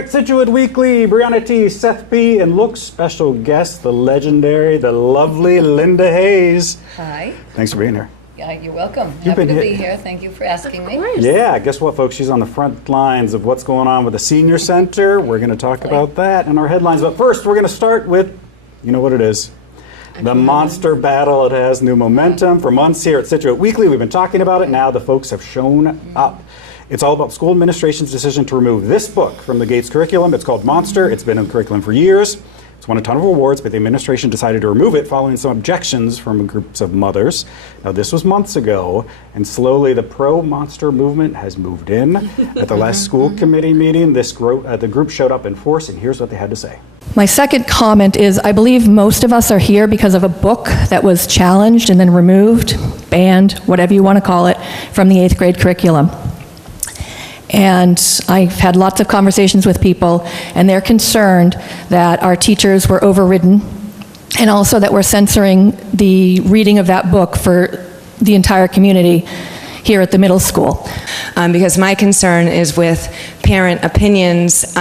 right, Scituate Weekly, Brianna T, Seth P, and look, special guest, the legendary, the lovely Linda Hayes. Hi. Thanks for being here. Yeah, you're welcome. Happy to be here. Thank you for asking me. Yeah, guess what, folks? She's on the front lines of what's going on with the Senior Center. We're going to talk about that in our headlines. But first, we're going to start with, you know what it is. The monster battle. It has new momentum. For months here at Scituate Weekly, we've been talking about it. Now the folks have shown up. It's all about school administration's decision to remove this book from the Gates curriculum. It's called Monster. It's been in the curriculum for years. It's won a ton of awards, but the administration decided to remove it following some objections from groups of mothers. Now, this was months ago, and slowly the pro-monster movement has moved in. At the last school committee meeting, the group showed up in force, and here's what they had to say. My second comment is I believe most of us are here because of a book that was challenged and then removed, banned, whatever you want to call it, from the 8th grade curriculum. And I've had lots of conversations with people, and they're concerned that our teachers were overridden, and also that we're censoring the reading of that book for the entire community here at the middle school. Because my concern is with parent opinions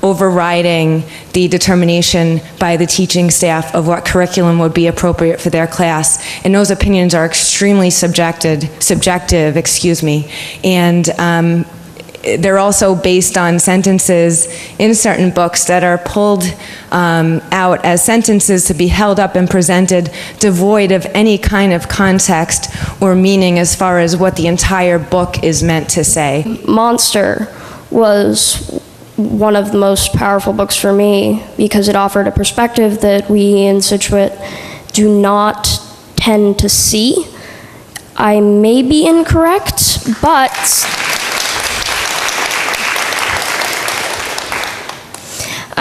overriding the determination by the teaching staff of what curriculum would be appropriate for their class. And those opinions are extremely subjective, and they're also based on sentences in certain books that are pulled out as sentences to be held up and presented devoid of any kind of context or meaning as far as what the entire book is meant to say. Monster was one of the most powerful books for me because it offered a perspective that we in Scituate do not tend to see. I may be incorrect, but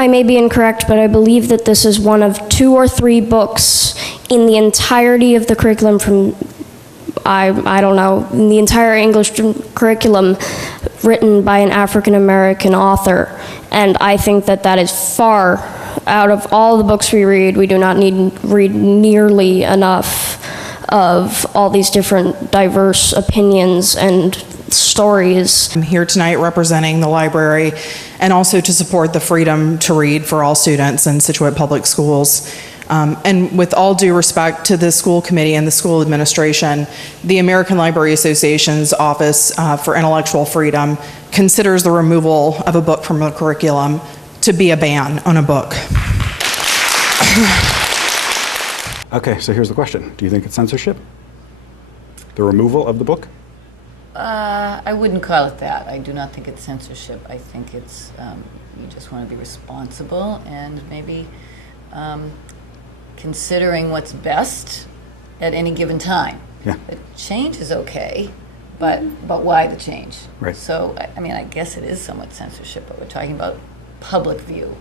I believe that this is one of 2 or 3 books in the entirety of the curriculum from, I don't know, in the entire English curriculum written by an African American author. And I think that that is far, out of all the books we read, we do not read nearly enough of all these different diverse opinions and stories. I'm here tonight representing the library and also to support the freedom to read for all students in Scituate Public Schools. And with all due respect to the school committee and the school administration, the American Library Association's Office for Intellectual Freedom considers the removal of a book from a curriculum to be a ban on a book. Okay, so here's the question. Do you think it's censorship? The removal of the book? I wouldn't call it that. I do not think it's censorship. I think it's, you just want to be responsible and maybe considering what's best at any given time. Yeah. The change is okay, but why the change? Right. So, I mean, I guess it is somewhat censorship, but we're talking about public view.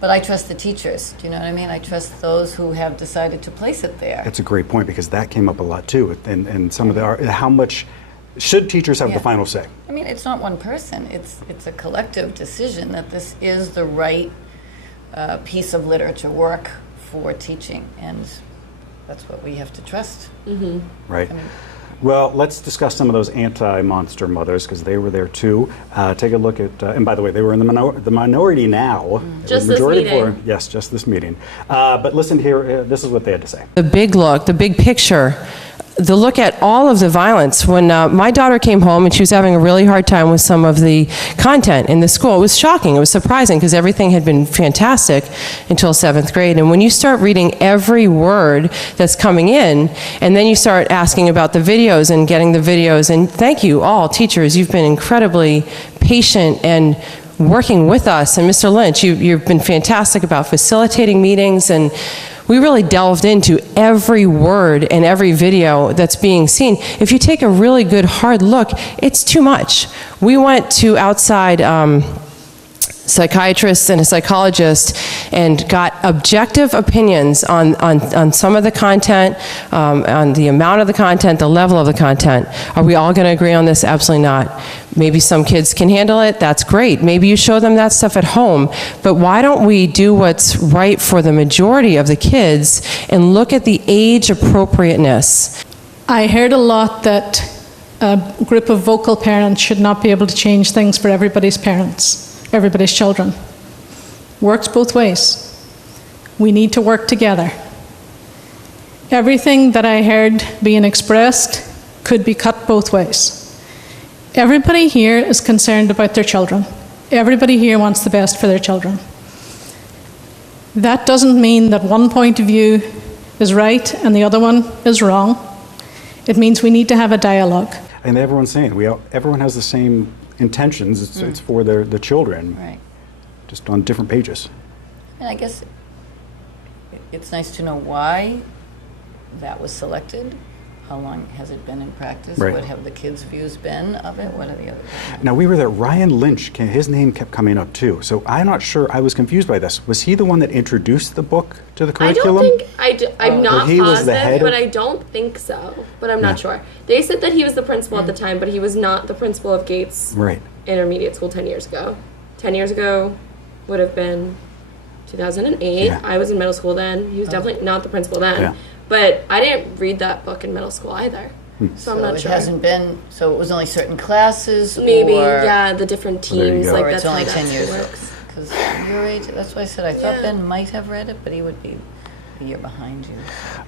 But I trust the teachers, do you know what I mean? I trust those who have decided to place it there. That's a great point because that came up a lot too. And some of how much should teachers have the final say? I mean, it's not one person. It's a collective decision that this is the right piece of literature work for teaching, and that's what we have to trust. Mm-hmm. Right. I mean, well, let's discuss some of those anti-monster mothers because they were there too. Take a look at, and by the way, they were in the minority now. Just this meeting. Yes, just this meeting. But listen here, this is what they had to say. The big look, the big picture, the look at all of the violence. When my daughter came home and she was having a really hard time with some of the content in the school, it was shocking, it was surprising because everything had been fantastic until 7th grade. And when you start reading every word that's coming in, and then you start asking about the videos and getting the videos, and thank you all teachers, you've been incredibly patient and working with us. And Mr. Lynch, you've been fantastic about facilitating meetings, and we really delved into every word and every video that's being seen. If you take a really good hard look, it's too much. We went to outside psychiatrists and a psychologist and got objective opinions on some of the content, on the amount of the content, the level of the content. Are we all going to agree on this? Absolutely not. Maybe some kids can handle it. That's great. Maybe you show them that stuff at home. But why don't we do what's right for the majority of the kids and look at the age appropriateness? I heard a lot that a group of vocal parents should not be able to change things for everybody's parents. everybody's children. Works both ways. We need to work together. Everything that I heard being expressed could be cut both ways. Everybody here is concerned about their children. Everybody here wants the best for their children. That doesn't mean that one point of view is right and the other one is wrong. It means we need to have a dialogue. And everyone's saying, everyone has the same intentions. It's for the children, Right. just on different pages. And I guess it's nice to know why that was selected. How long has it been in practice? Right. What have the kids' views been of it? What are the other? Now, we were there, Ryan Lynch, his name kept coming up too. So I'm not sure, I was confused by this. Was he the one that introduced the book to the curriculum? I don't think, I'm not he was the positive, head but of- I don't think so. But I'm not sure. They said that he was the principal at the time, but he was not the principal of Gates Right. Intermediate School 10 years ago. 10 years ago would have been 2008. Yeah. I was in middle school then. He was definitely not the principal then. Yeah. But I didn't read that book in middle school either. So I'm not it sure. hasn't been, so it was only certain classes? Maybe, or, yeah, the different there you teams. go. Like Or that's it's only how 10 that years works. Because your age, that's why I said I thought Yeah. Ben might have read it, but he would be a year behind you.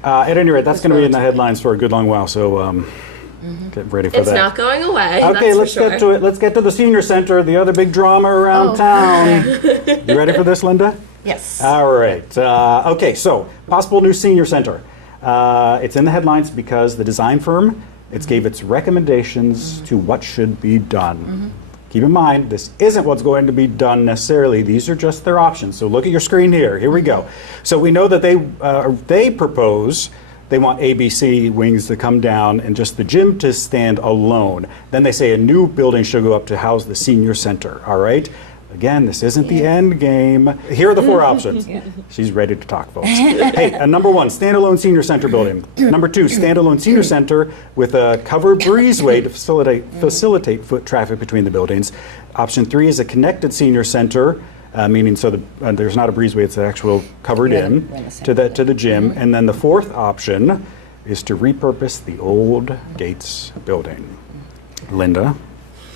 At any rate, that's going to be in the headlines for a good long while, so get ready for It's that. not going away. Okay, that's let's for sure. get to it. Let's get to the senior center, the other big drama around town. You ready for this, Linda? Yes. All right. Okay, so possible new senior center. It's in the headlines because the design firm, it gave its recommendations to what should be done. Keep in mind, this isn't what's going to be done necessarily. These are just their options. So look at your screen here. Here we go. So we know that they propose they want ABC wings to come down and just the gym to stand alone. Then they say a new building should go up to house the senior center. All right. Again, this isn't the end game. Here are the four options. She's ready to talk, folks. Hey, number one, standalone senior center building. Number two, standalone senior center with a covered breezeway to facilitate foot traffic between the buildings. Option three is a connected senior center, meaning so there's not a breezeway, it's an actual covered in to the gym. And then the fourth option is to repurpose the old Gates building. Linda?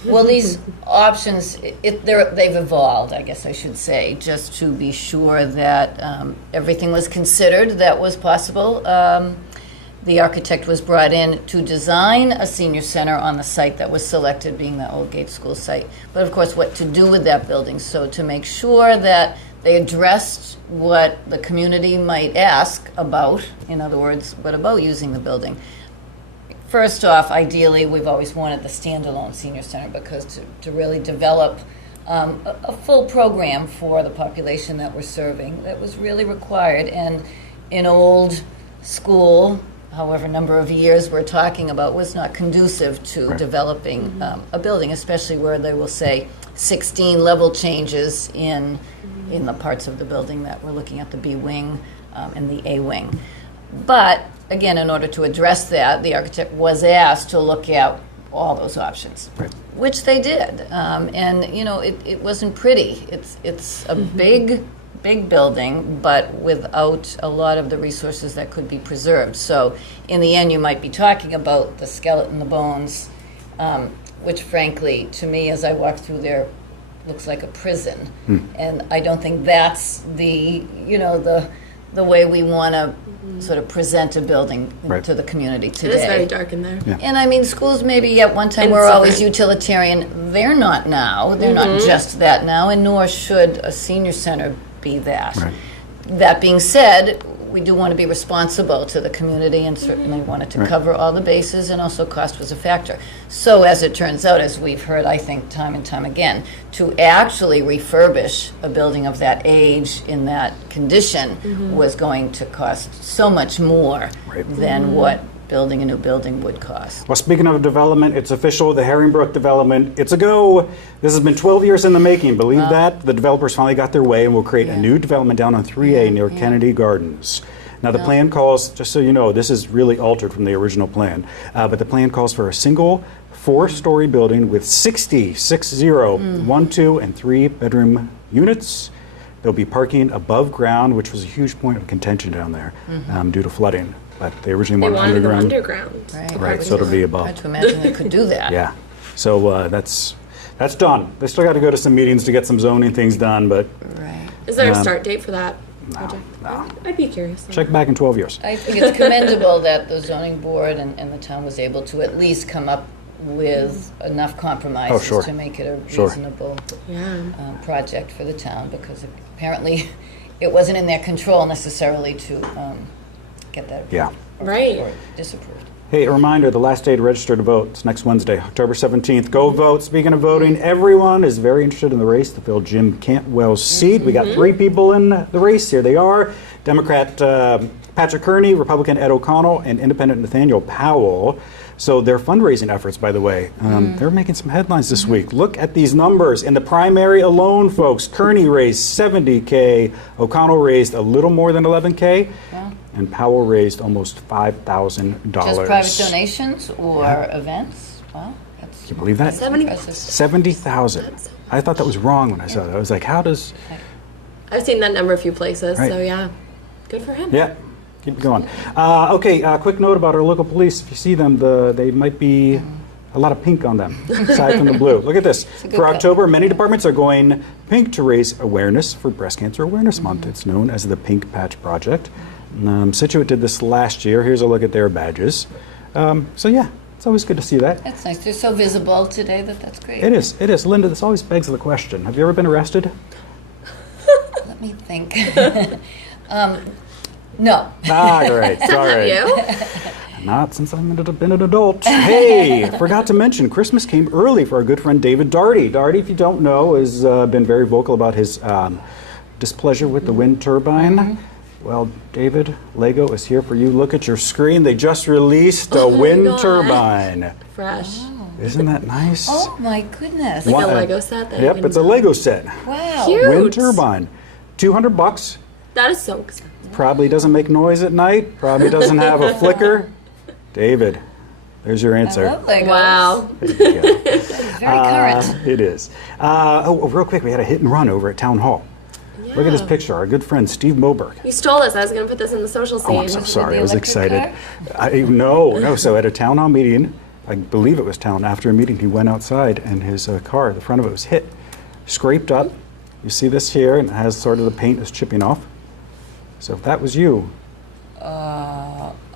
Well, these options, they've evolved, I guess I should say, just to be sure that everything was considered that was possible. The architect was brought in to design a senior center on the site that was selected, being the old Gates School site. But of course, what to do with that building. So to make sure that they addressed what the community might ask about, in other words, what about using the building? First off, ideally, we've always wanted the standalone senior center because to really develop a full program for the population that we're serving, that was really required. And an old school, however number of years we're talking about, was not conducive to developing a building, especially where they will say 16 level changes in the parts of the building that we're looking at, the B wing and the A wing. But again, in order to address that, the architect was asked to look at all those options, which they did. And you know, it wasn't pretty. It's a big building, but without a lot of the resources that could be preserved. So in the end, you might be talking about the skeleton, the bones, which frankly, to me, as I walk through there, looks like a prison. And I don't think that's the way we want to sort of present a building to the community today. It is very dark in there. And I mean, schools maybe at one time And were always different. utilitarian. They're not now. They're not just that now, and nor should a senior center be that. That being said, we do want to be responsible to the community and certainly wanted to cover all the bases, and also cost was a factor. So as it turns out, as we've heard, I think, time and time again, to actually refurbish a building of that age in that condition was going to cost so much more than what building a new building would cost. Well, speaking of development, it's official, the Herringbrook development, it's a go. This has been 12 years in the making, believe that? The developers finally got their way and will create a new development down on 3A near Kennedy Gardens. Now the plan calls, just so you know, this is really altered from the original plan, but the plan calls for a single 4-story building with 1, 2, and 3 bedroom units. There'll be parking above ground, which was a huge point of contention down there due to flooding. But they originally wanted underground. Right, Right, so it'll be above. Hard to imagine they could do that. Yeah, so that's That's done. They still got to go to some meetings to get some zoning things done, but Right. Is there a start date for that project? no. I'd be curious. check back in 12 years. I think it's commendable that the zoning board and the town was able to at least come up with enough compromises Oh, sure. to make it a Sure. reasonable Yeah. project for the town, because apparently it wasn't in their control necessarily to get that Yeah. Right. or disapproved. Hey, a reminder, the last day to register to vote is next Wednesday, October 17th. Go vote. Speaking of voting, everyone is very interested in the race to fill Jim Cantwell's seat. We got 3 people in the race. Here they are. Democrat Patrick Kearney, Republican Ed O'Connell, and Independent Nathaniel Powell. So their fundraising efforts, by the way, they're making some headlines this week. Look at these numbers. In the primary alone, folks, Kearney raised $70K, O'Connell raised a little more than $11K, and Powell raised almost $5,000. Just private donations or events? Wow, that's Can you believe that? 70. impressive. 70,000. I thought that was wrong when I saw that. I was like, how does... I've seen that number a few places, Right. so yeah. Good for him. Yeah, keep it going. Okay, quick note about our local police. If you see them, they might be a lot of pink on them, aside from the blue. Look at this. a good For cut. October, many departments are going pink to raise awareness for Breast Cancer Awareness Month. It's known as the Pink Patch Project. Scituate did this last year. Here's a look at their badges. So yeah, it's always good to see that. That's nice. They're so visible today that's great. It is. It is. Linda, this always begs the question. Have you ever been arrested? Let me think. No. Ah, great. Sorry. Have you? Not since I've been an adult. Hey, forgot to mention, Christmas came early for our good friend David Daugherty. Daugherty, if you don't know, has been very vocal about his displeasure with the wind turbine. Well, David, Lego is here for you. Look at your screen. They just released a Oh my wind God. turbine. Fresh. Isn't that nice? Oh my goodness. Like One- a Lego set that you Yep, can it's a Lego set. Wow. Cute. Wind turbine. $200. That is so expensive. Probably doesn't make noise at night. Probably doesn't have a flicker. David, there's your I answer. love Legos. Wow. There you go. Very current. It is. Real quick, we had a hit and run over at Town Hall. Look at this Yeah. picture. Our good friend Steve Moberg. You stole this. I was going to put this in the social scene. Oh, I'm so sorry. the I was electric excited. No. So at a town hall meeting, I believe it was after a meeting, he went outside and his car, the front of it was hit, scraped up. You see this here, and it has sort of the paint is chipping off. So if that was you,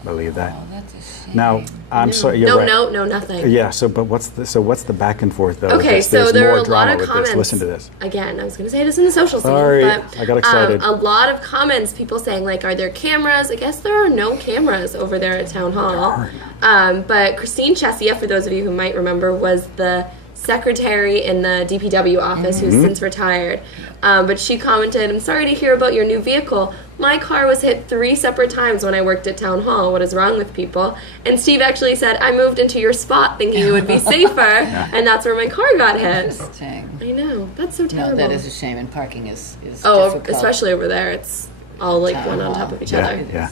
believe that. Oh, that's a shame. Now, I'm sorry. You're No, right. no, nothing. Yeah. But what's the back and forth though? with Okay, this? so There's there more are a lot drama of with comments. this. Listen to this. Again, I was going to say this in the social scene. Sorry, but, I got excited. A lot of comments, people saying, like, are there cameras? I guess there are no cameras over there at Town Hall. But Christine Chesia, for those of you who might remember, was the secretary in the DPW office who's since retired. But she commented, I'm sorry to hear about your new vehicle. My car was hit 3 separate times when I worked at Town Hall. What is wrong with people? And Steve actually said, I moved into your spot thinking it would be safer, and that's where my car got hit. Interesting. I know. That's so No, terrible. that is a shame, and parking is Oh, difficult. especially over there. It's all like one on top of each Yeah, other. yeah.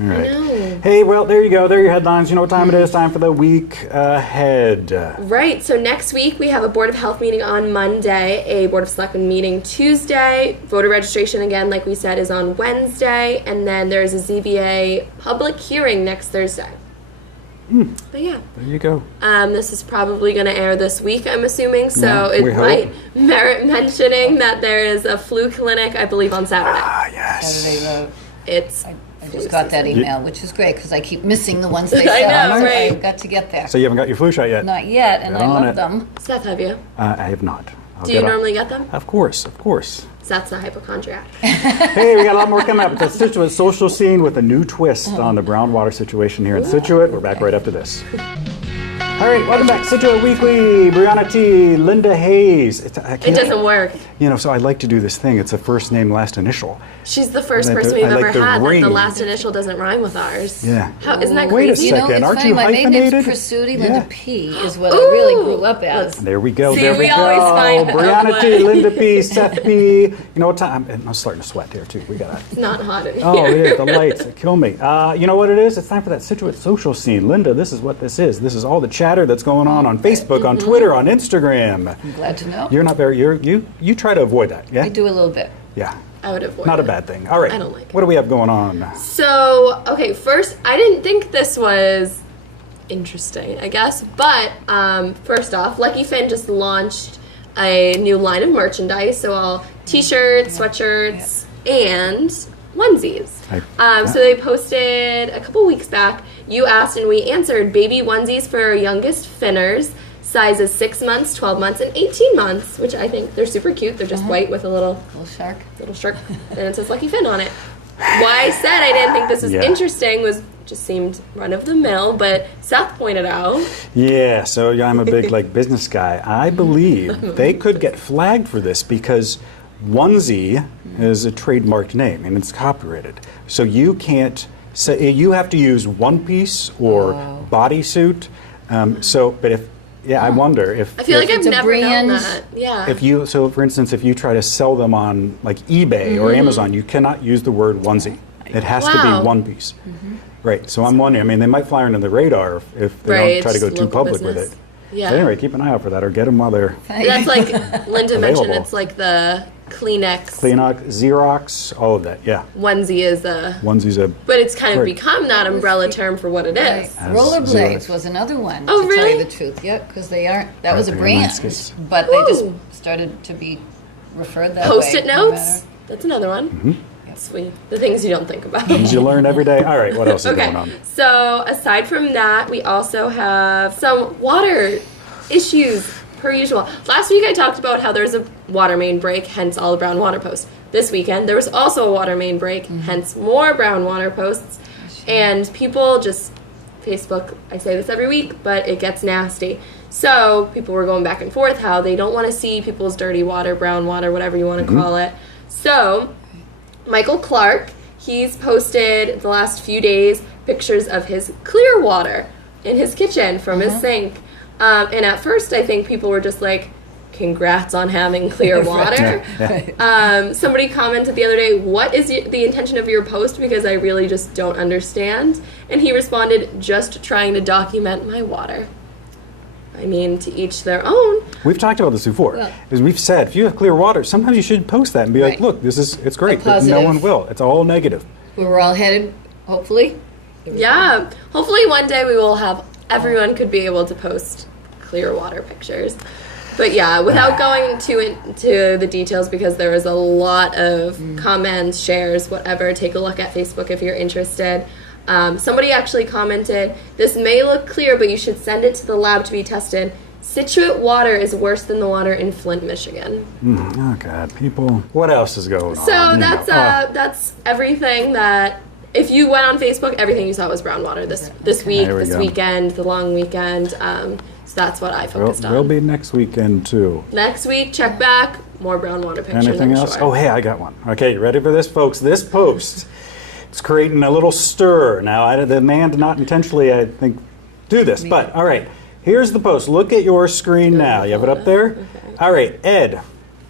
All I right. know. Hey, well, there you go. There are your headlines. You know what time it is? Time for the week ahead. Right, so next week we have a Board of Health meeting on Monday, a Board of Selectmen meeting Tuesday. Voter registration, again, like we said, is on Wednesday. And then there's a ZBA public hearing next Thursday. But yeah, There you go. this is probably going to air this week, I'm assuming. So Yeah, we it hope. might merit mentioning that there is a flu clinic, I believe, on Saturday. Ah, yes. Saturday Road. It's I just got that email, which is great because I keep missing the ones they I sell. know, right. I've got to get there. So you haven't got your flu shot yet? Not yet, and Get I on love it. them. Seth, have you? I have not. I'll Do you get on- normally get them? Of course, of course. Seth's a hypochondriac. Hey, we got a lot more coming up. It's the Scituate social scene with a new twist on the brown water situation here in Scituate. We're back right after this. All right, welcome back. Scituate Weekly. Brianna T., Linda Hayes. It doesn't work. You know, so I like to do this thing. It's a first name, last initial. She's the first I like person the- we've I like ever the had that ring. the last initial doesn't rhyme with ours. Yeah. How, isn't that Wait a crazy? second. You know, it's Aren't funny. you My maiden name's hyphenated? Prasuti. Yeah. Linda P. is what I really grew up as. There we go. See, there we, we go. always find a Brianna T., way. Linda P., Seth P. You know what time? I'm starting to sweat here too. We got to. It's not hot in here. Oh, yeah, the lights they kill me. You know what it is? It's time for that Scituate social scene. Linda, this is what this is. This is all the chatter that's going on Facebook, on Twitter, on Instagram. I'm glad to know. You're not very. You try to avoid that. Yeah. I do a little bit. Yeah. I would avoid Not a it. bad thing. All right. I don't like it. What do we have going on? So, okay, first, I didn't think this was interesting, I guess. But first off, Lucky Finn just launched a new line of merchandise, so all t-shirts, sweatshirts, and onesies. So they posted a couple weeks back. You asked and we answered baby onesies for our youngest Finners, sizes 6 months, 12 months, and 18 months, which I think they're super cute. They're just white with a little shark, and it says Lucky Finn on it. Why I said I didn't think this was interesting was just seemed run of the mill, but Seth pointed out. Yeah, so I'm a big business guy. I believe they could get flagged for this because onesie is a trademarked name and it's copyrighted. So you can't say, you have to use one piece or bodysuit. But if I wonder if I feel like I've never known that. Yeah. If you for instance, if you try to sell them on like eBay or Amazon, you cannot use the word onesie. It has to be one piece. Right. So I'm wondering. I mean, they might fly under the radar if they don't try to go too public with it. Yeah. But anyway, keep an eye out for that, or get them while they're That's like Linda mentioned. It's like the Kleenex, Xerox, all of that. Yeah. Onesie is a. Onesie's a. But it's kind of become that umbrella term for what it is. Rollerblades was another one. Oh, to really? tell you the truth, because they aren't. That was a brand, but they just started to be referred that way. Post-it notes. That's another one. Sweet. The things you don't think about. Things you learn every day. All right, what else is going on? So aside from that, we also have some water issues per usual. Last week I talked about how there's a water main break, hence all the brown water posts. This weekend there was also a water main break, hence more brown water posts. And people just, Facebook, I say this every week, but it gets nasty. So people were going back and forth how they don't want to see people's dirty water, brown water, whatever you want to call it. So Michael Clark, he's posted the last few days pictures of his clear water in his kitchen from his sink. And at first, I think people were just like, congrats on having clear water. Somebody commented the other day, what is the intention of your post? Because I really just don't understand. And he responded, just trying to document my water. I mean, to each their own. We've talked about this before. As we've said, if you have clear water, sometimes you should post that and be like, look, it's great. But no one will. It's all negative. We're all headed, hopefully. Yeah. Hopefully one day we will have, everyone could be able to post clear water pictures. But yeah, without going into the details, because there was a lot of comments, shares, whatever, take a look at Facebook if you're interested. Somebody actually commented, this may look clear, but you should send it to the lab to be tested. Scituate water is worse than the water in Flint, Michigan. Oh, God, people. What else is going on? So that's everything that, if you went on Facebook, everything you saw was brown water this week, this weekend, the long weekend. So that's what I focused on. Will be next weekend, too. Next week, check back, more brown water pictures. Anything else? Oh, hey, I got one. Okay, you ready for this, folks? This post, it's creating a little stir. Now, the man did not intentionally, I think, do this, but all right. Here's the post. Look at your screen now. You have it up there? Okay. All right, Ed,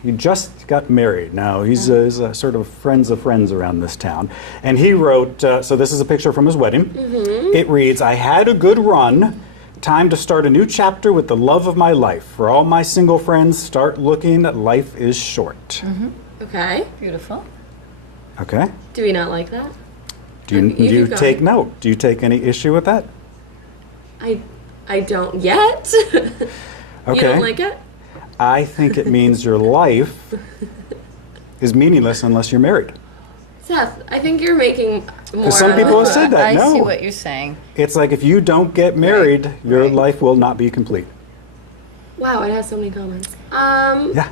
he just got married. Now, he's a sort of friends of friends around this town. And he wrote, so this is a picture from his wedding. It reads, I had a good run. Time to start a new chapter with the love of my life. For all my single friends, start looking. Life is short. Okay. Beautiful. Okay. Do we not like that? Do you take note? Do you take any issue with that? I don't yet. Okay. You don't like it? I think it means your life is meaningless unless you're married. Seth, I think you're making more. Because some people have said that. I No. see what you're saying. It's like if you don't get married, your life will not be complete. Wow, it has so many comments. Yeah.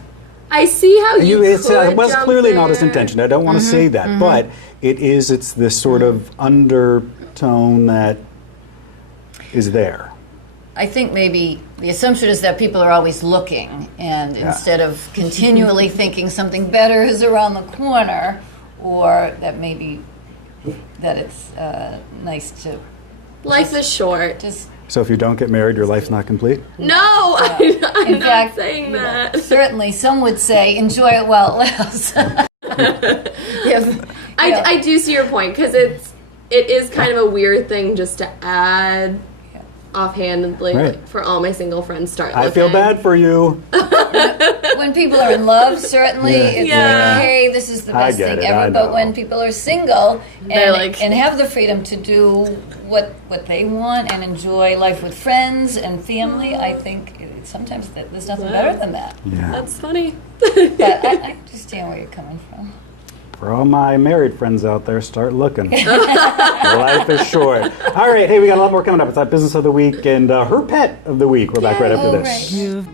I see how you it was jump clearly there. not his intention. I don't want to say that, but it's this sort of undertone that is there. I think maybe the assumption is that people are always looking, and instead of continually thinking something better is around the corner, or that maybe that it's nice to. Life is short. So if you don't get married, your life's not complete? No, I'm not saying that. Certainly, some would say enjoy it while it lasts. I do see your point, because it is kind of a weird thing just to add offhandedly, like, for all my single friends start looking. I feel bad for you. when people are in love, certainly, it's like, hey, this is the I best get thing it, I ever. But know. when people are single They're and, like- and have the freedom to do what they want and enjoy life with friends and family, I think sometimes there's nothing better than that. Yeah. That's funny. But I understand where you're coming from. For all my married friends out there, start looking. Life is short. All right, hey, we got a lot more coming up. It's our business of the week and her pet of the week. We're back right after this. Right.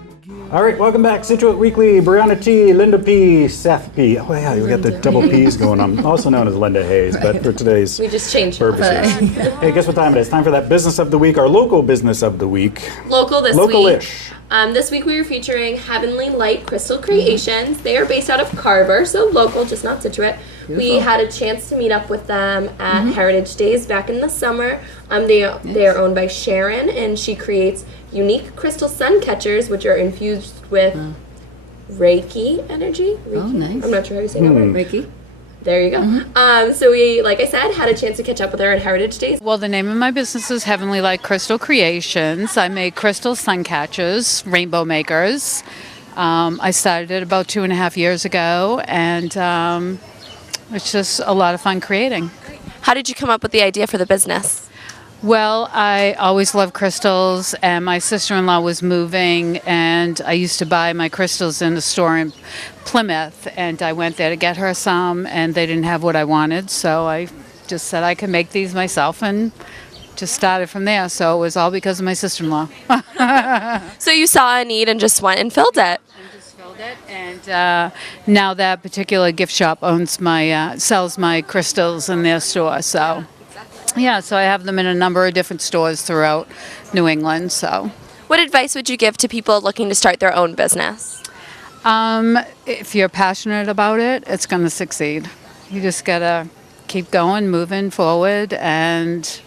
All right, welcome back. Scituate Weekly, Brianna T, Linda P, Seth P. Oh, yeah, we got the double P's going on. Also known as Linda Hayes, but for today's We just changed it. purposes. Hey, guess what time it is? Time for that business of the week, our local business of the week. Local this week. Local-ish. This week we are featuring Heavenly Light Crystal Creations. They are based out of Carver, so local, just not Scituate. We had a chance to meet up with them at Heritage Days back in the summer. They are owned by Sharon, and she creates unique crystal sun catchers, which are infused with Reiki energy. Reiki? Oh, nice. I'm not sure how you say that word. Reiki? There you go. So we, like I said, had a chance to catch up with her at Heritage Days. Well, the name of my business is Heavenly Light Crystal Creations. I make crystal sun catchers, rainbow makers. I started it about 2.5 years ago, and it's just a lot of fun creating. How did you come up with the idea for the business? Well, I always loved crystals, and my sister-in-law was moving, and I used to buy my crystals in the store in Plymouth, and I went there to get her some, and they didn't have what I wanted, so I just said I could make these myself, and just started from there. So it was all because of my sister-in-law. So you saw a need and just went and filled it. And now that particular gift shop owns sells my crystals in their store, so... Yeah, so I have them in a number of different stores throughout New England. So, What advice would you give to people looking to start their own business? if you're passionate about it, it's going to succeed. You just gotta keep going, moving forward, and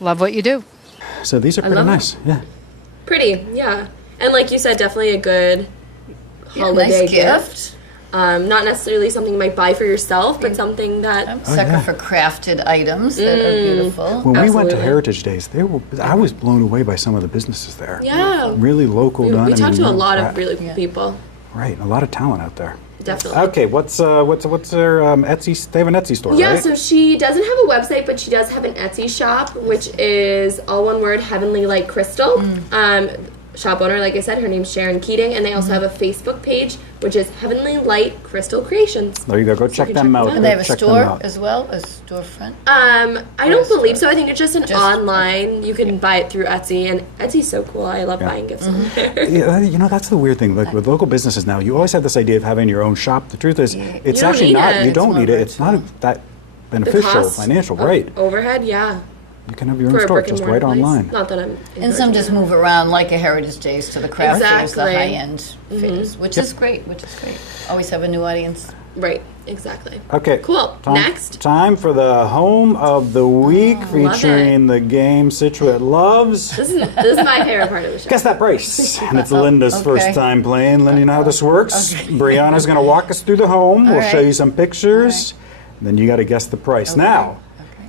love what you do. So these are pretty love nice. Yeah. Pretty, yeah. And like you said, definitely a good holiday nice gift. Not necessarily something you might buy for yourself, but something that... I'm a sucker for crafted items that are beautiful. When we went to Absolutely. Heritage Days, I was blown away by some of the businesses there. Yeah. Really local done. We I talked mean, to a lot right. of really cool people. Right, a lot of talent out there. Definitely. Okay, what's their Etsy? They have an Etsy store, Yeah, right? so she doesn't have a website, but she does have an Etsy shop, which is all one word, Heavenly Light Crystal. Shop owner, like I said, her name's Sharon Keating, and they also have a Facebook page, which is Heavenly Light Crystal Creations. There you go. Go check can them check out. them And they have a Check them store out. as well, a storefront. I don't believe so. I think it's just an Just- online. You can buy it through Etsy, and Etsy's so cool. I love buying gifts on there. Yeah, you know, that's the weird thing. Like with local businesses now, you always have this idea of having your own shop. The truth is, it's don't actually need not. it. You It's don't more need it. It's not that beneficial, cost financial, right? Overhead, yeah. You can have your own For a store brick and just mortar right place. online. Not that I'm. And some encouraging just that. move around like a Heritage Days to the craft fairs, the Exactly. high-end fairs, which is great, Always have a new audience. Right. Exactly. Okay. Cool. Next. Time for the home of the week, love featuring the game Scituate loves. This is my favorite part of the show. Guess that price. And it's Linda's first time playing. Linda, you know how this works? Brianna's going to walk us through the home. We'll show right. you some pictures. And then you got to guess the price. Now,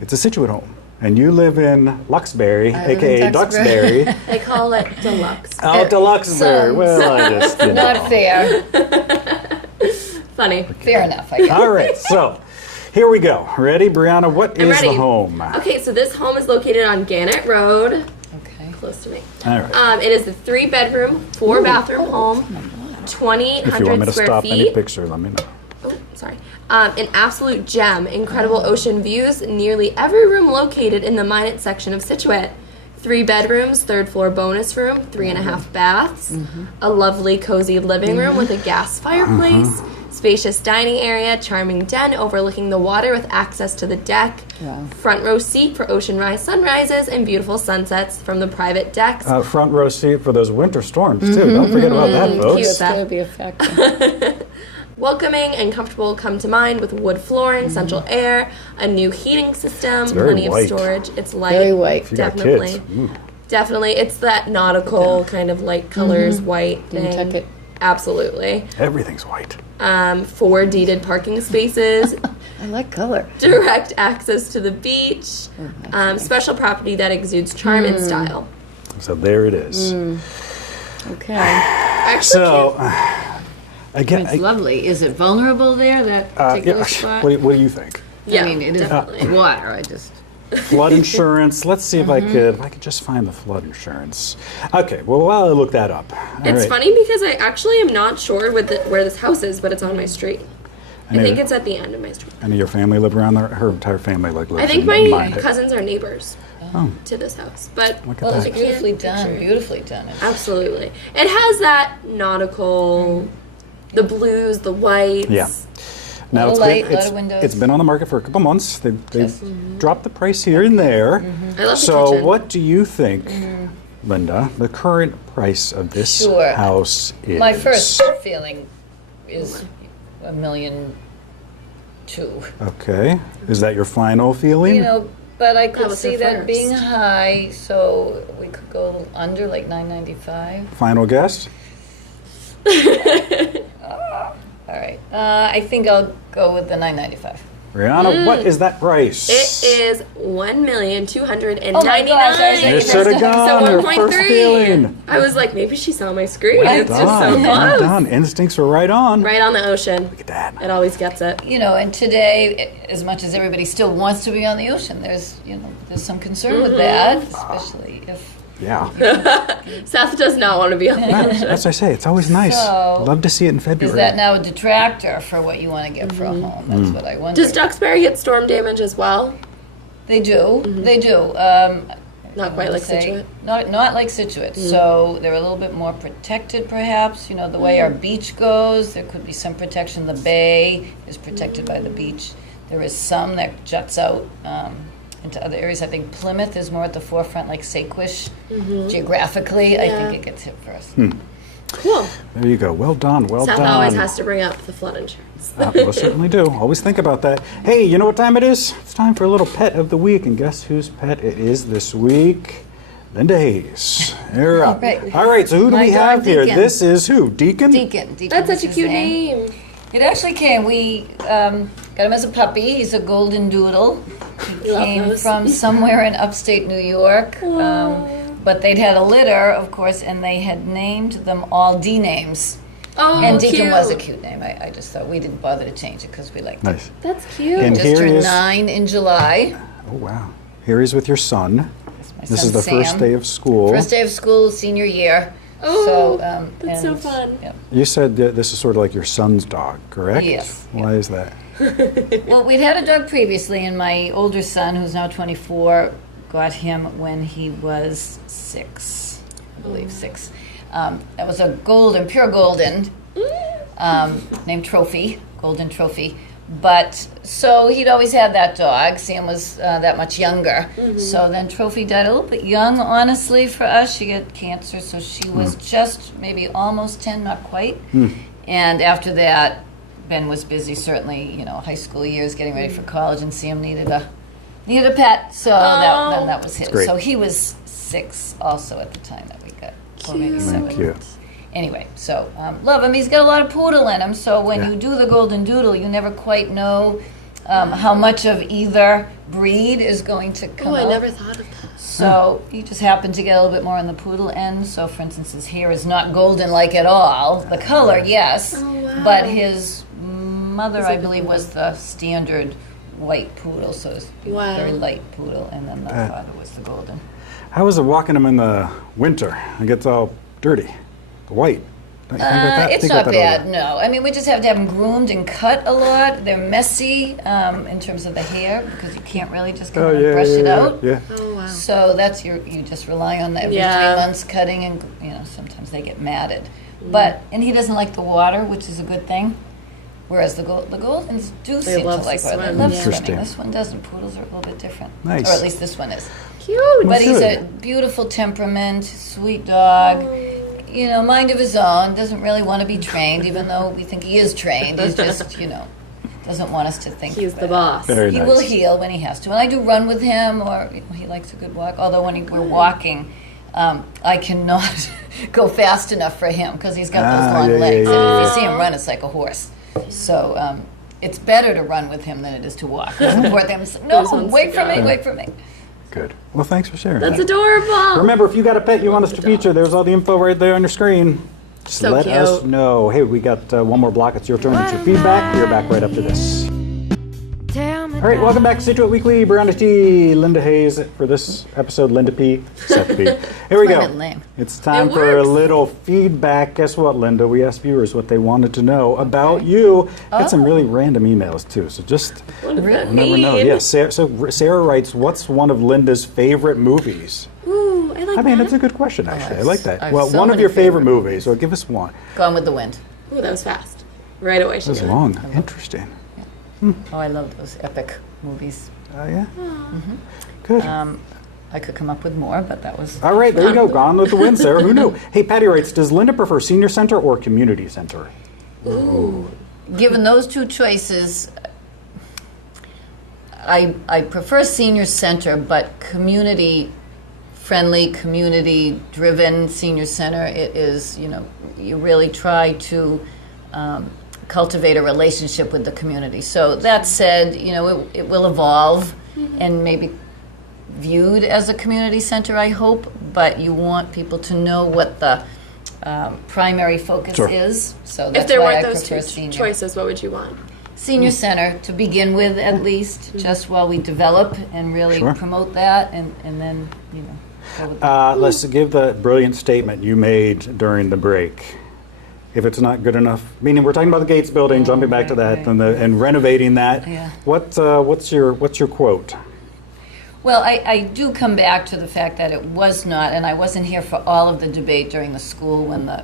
it's a Scituate home. And you live in Luxbury, live in a.k.a. Duxbury. Duxbury. They call it deluxe. Out to Luxbury. Well, I just, you know. Not fair. Funny. Fair enough, I guess. All right, so here we go. Ready, Brianna? What I'm is the ready. home? Okay, so this home is located on Gannett Road, Okay. close to me. All right. It is a 3-bedroom, 4-bathroom home, If you want me 2,800 to square stop any feet. picture, let me know. Oh, sorry. An absolute gem, incredible ocean views, nearly every room located in the Minot section of Scituate. 3 bedrooms, 3rd floor bonus room, 3.5 baths, a lovely cozy living room with a gas fireplace, spacious dining area, charming den overlooking the water with access to the deck, front row seat for ocean rise sunrises and beautiful sunsets from the private decks. Front row seat for those winter storms, too. Don't forget about that, folks. Cute. It's going to be a factor. Welcoming and comfortable come to mind with wood flooring, central air, a new heating system, very plenty white. of storage. It's light. Very white. If you got Definitely. kids. Ooh. Definitely. It's that nautical kind of light colors, white thing. tuck it. Absolutely. Everything's white. 4 deeded parking spaces, I like color. direct access to the beach, special property that exudes charm and style. So there it is. Okay. Actually, So, Again, It's lovely. Is it vulnerable there, that particular spot? What do you think? Yeah, I mean, it is definitely. water. I just. Flood insurance. Let's see if I could just find the flood insurance. Okay, well, while I look that up. All It's right. funny because I actually am not sure where this house is, but it's on my street. I think it's at the end of my street. Any of your family live around there? Her entire family lives I think in my mine. cousins are neighbors to this house, but Look at Well, that. it's beautifully I can't done. picture it. Beautifully done. It's- Absolutely. It has that nautical, the blues, the whites. Yeah. Now Little light, lot of windows. it's been on the market for a couple months. They've dropped the price here and there. I love the So kitchen. what do you think, Linda, the current price of this Sure. house is? My first feeling is $1.2 million. Okay. Is that your final feeling? You know, but I could was see her that being first. high, so we could go a little under, like $995. Final guess? All right. I think I'll go with the $995. Rihanna, what is that price? It is $1,299,000. Oh my gosh, I was You thinking should have gone. So Your 1.3. first feeling. I was like, maybe she saw my screen. Well It's just so done. Well close. done. Instincts were right on. Right on the ocean. Look at that. It always gets it. You know, and today, as much as everybody still wants to be on the ocean, there's some concern with that, especially if. Yeah. Seth does not want to be on the ocean. As I say, it's always nice. So, Love to see it in February. Is that now a detractor for what you want to get for a home? That's what I wonder. Does Duxbury get storm damage as well? They do. They do. Not quite like Scituate. Not like Scituate. So they're a little bit more protected, perhaps. You know, the way our beach goes, there could be some protection. The bay is protected by the beach. There is some that juts out into other areas. I think Plymouth is more at the forefront, like Saquish. Geographically, I think it gets hit first. Cool. There you go. Well done. Well Seth done. always has to bring up the flood insurance. We'll certainly do. Always think about that. Hey, you know what time it is? It's time for a little pet of the week. And guess whose pet it is this week? Linda Hayes. You're up. right. All right, so who do My we dog, have here? Deacon. This is who? Deacon? Deacon. That's is such a his cute name. It actually came. We got him as a puppy. He's a golden doodle. He Love came those. from somewhere in upstate New York. But they'd had a litter, of course, and they had named them all D names. Oh, And Deacon cute. was a cute name. I just thought we didn't bother to change it because we liked it. Nice. That's cute. And Just here turned he is. 9 in July. Oh, wow. Here he's with your son. My This son is the first Sam. day of school. First day of school, senior year. Oh, so, that's so and- fun. Yep. You said that this is sort of like your son's dog, correct? Yes. Why is that? Well, we'd had a dog previously, and my older son, who's now 24, got him when he was 6, I believe 6. That was a golden, pure golden, named Trophy, Golden Trophy. But so he'd always had that dog. Sam was that much younger. So then Trophy died a little bit young, honestly, for us. She got cancer, so she was just maybe almost 10, not quite. And after that, Ben was busy, certainly, high school years, getting ready for college, and Sam needed a pet. So then that was his. great. So he was 6 also at the time that we got, or maybe 7. Cute. Anyway, so love him. He's got a lot of poodle in him. So when Yeah. you do the golden doodle, you never quite know how much of either breed is going to come Oh, I out. never thought of that. So he just happened to get a little bit more on the poodle end. So, for instance, his hair is not golden like at all. The color, yes, but his mother, I believe, was the standard white poodle, so it's Wow. very light poodle, and then the father was the golden. How is it walking him in the winter? It gets all dirty. The white. Don't you think about that? It's Think not about that all bad, day. no. I mean, we just have to have them groomed and cut a lot. They're messy in terms of the hair because you can't really just come in and brush it out. Yeah. Oh, wow. So that's you just rely on that every Yeah. 3 months cutting, and sometimes they get matted. And he doesn't like the water, which is a good thing. Whereas the Goldens do They seem to love to like water. They swim, love yeah. Interesting. swimming. This one doesn't. Poodles are a little bit different. Nice. Or at least this one is. Cute. But he's good. a beautiful temperament, sweet dog. Mind of his own. Doesn't really want to be trained, even though we think he is trained. He's just, doesn't want us to think He's the that. boss. Very He nice. will heel when he has to. And I do run with him, or he likes a good walk. Although when we're walking, I cannot go fast enough for him because he's got those long yeah, legs. yeah, And if you see him run, it's like a horse. So it's better to run with him than it is to walk. The poor thing's like, no, Those ones wait for me, go. wait for me. Good. Well, thanks for sharing That's that. adorable. Remember, if you got a pet you want us to feature, there's all the info right there on your screen. Just So let us cute. know. Hey, we got one more block. It's your turn. It's your feedback. You're back right after this. All right, welcome back to Scituate Weekly. Brianna T, Linda Hayes for this episode. Linda P, Seth P. Here we My go. middle name. It's time It for a works. little feedback. Guess what, Linda? We asked viewers what they wanted to know about you. Had some really random emails too. So just What does that never know. mean? Yeah. Sarah writes, "What's one of Linda's favorite movies?" Ooh, I like I mean, that. that's a good question, actually. I like that. I have Well, so one of many your favorite favorite movies. So give us one. Gone with the Wind. Ooh, that was fast. Right away. That was long. Interesting. Oh, I love those epic movies. Yeah. Good. I could come up with more, but that was. All right, there you go. Gone with the Wind, Sarah. Who knew? Hey, Patty writes, does Linda prefer senior center or community center? Given those two choices, I prefer senior center, but community-friendly, community-driven senior center, it is, you really try to cultivate a relationship with the community. So that said, it will evolve and maybe viewed as a community center, I hope, but you want people to know what the primary focus Sure. is. So If that's there why weren't I those prefer two senior. choices, what would you want? Senior center to begin with, at least, just while we develop and really Sure. promote that, and then, go with that. Let's give the brilliant statement you made during the break. If it's not good enough, meaning we're talking about the Gates building, jumping back to that, right. and renovating that. Yeah. What's your quote? Well, I do come back to the fact that it was not, and I wasn't here for all of the debate during the school when the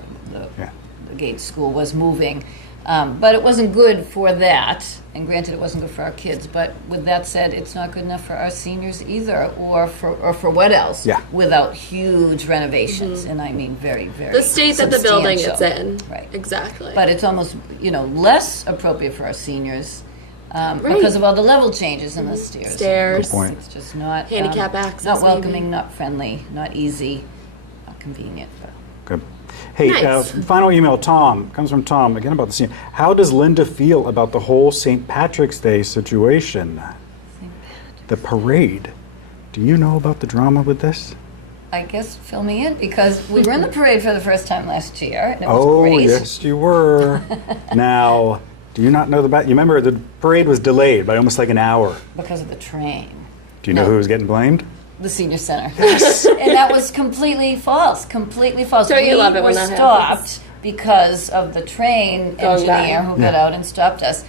Yeah. Gates School was moving. But it wasn't good for that, and granted, it wasn't good for our kids. But with that said, it's not good enough for our seniors either, or for what else? Yeah. Without huge renovations, and I mean very, very The state that the building is substantial. in. Right. Exactly. But it's almost less appropriate for our seniors Right. because of all the level changes in the stairs. Stairs. Good point. It's just not Handicap access, not maybe. welcoming, not friendly, not easy, not convenient. But Good. Hey, Nice. final email, Tom, comes from Tom, again about the scene. How does Linda feel about the whole St. Patrick's Day situation? The parade. Do you know about the drama with this? I guess fill me in, because we were in the parade for the first time last year, and it was Oh, great. yes, you were. Now, do you not know you remember the parade was delayed by almost like an hour. Because of the train. Do you know No. who was getting blamed? The senior center. Yes. And that was completely false. Completely false. Don't you love it when we that were happens? stopped because of the train Going by. engineer who got out and stopped us.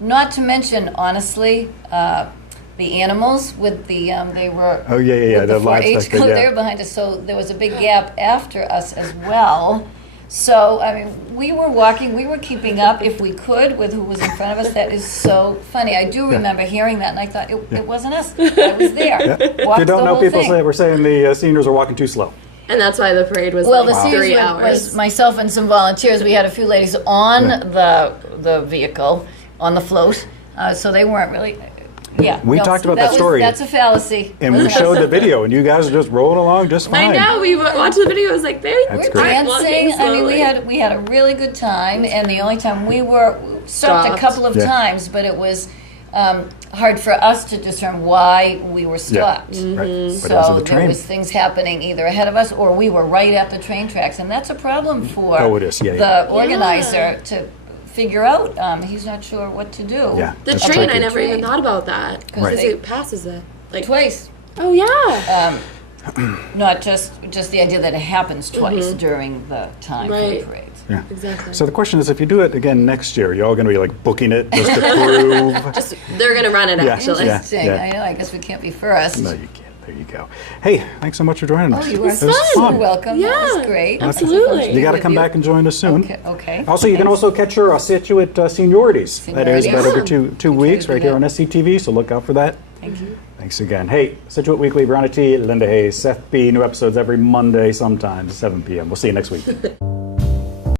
Not to mention, honestly, the animals with the they were Oh, yeah, with the the livestock 4-H thing, club, yeah. they were behind us, so there was a big gap after us as well. So, I mean, we were walking, we were keeping up if we could with who was in front of us. That is so funny. I do remember hearing that, and I thought, it wasn't us. I was there. If Walked you don't the know, whole people thing. were saying the seniors are walking too slow. and that's why the parade was Well, like the seniors 3 was hours. myself and some volunteers. We had a few ladies on the vehicle, on the float, so they weren't really, yeah. We talked about that was- story. That's a fallacy. And we showed the video, and you guys are just rolling along just I fine. know, we watched the video, it was like, That's We're great. dancing. I mean, slowly. we had a really good time, and the only time we stopped a Stopped. couple of Yeah. times, but it was hard for us to discern why we were stopped. Right. But So also the there train. was things happening either ahead of us, or we were right at the train tracks, and that's a problem for Oh, it is. Yeah, the yeah. organizer to figure out. He's not sure what to do. Yeah. The that's train, I tricky. never even thought about that. Right. Because it passes it. Like, Twice. oh yeah. Not just the idea that it happens twice during the time Right. for the parade. Yeah. Exactly. So the question is, if you do it again next year, you're all going to be like booking it just to prove. They're going to run it, Yeah. actually. Yeah. Interesting. I know. I guess we can't be first. No, you can't. There you go. Hey, thanks so much for joining us. Oh, you were It was so fun. welcome. That Yeah, was great. absolutely. You got to With come you. back and join us soon. Okay. Also, you can Thanks. also catch your Scituate seniorities. That airs Seniorities. about every two weeks to right do here on that. SCTV, so look out for that. Thank you. Thanks again. Hey, Scituate Weekly, Brianna T, Linda Hayes, Seth B. New episodes every Monday, sometimes 7 p.m. We'll see you next week.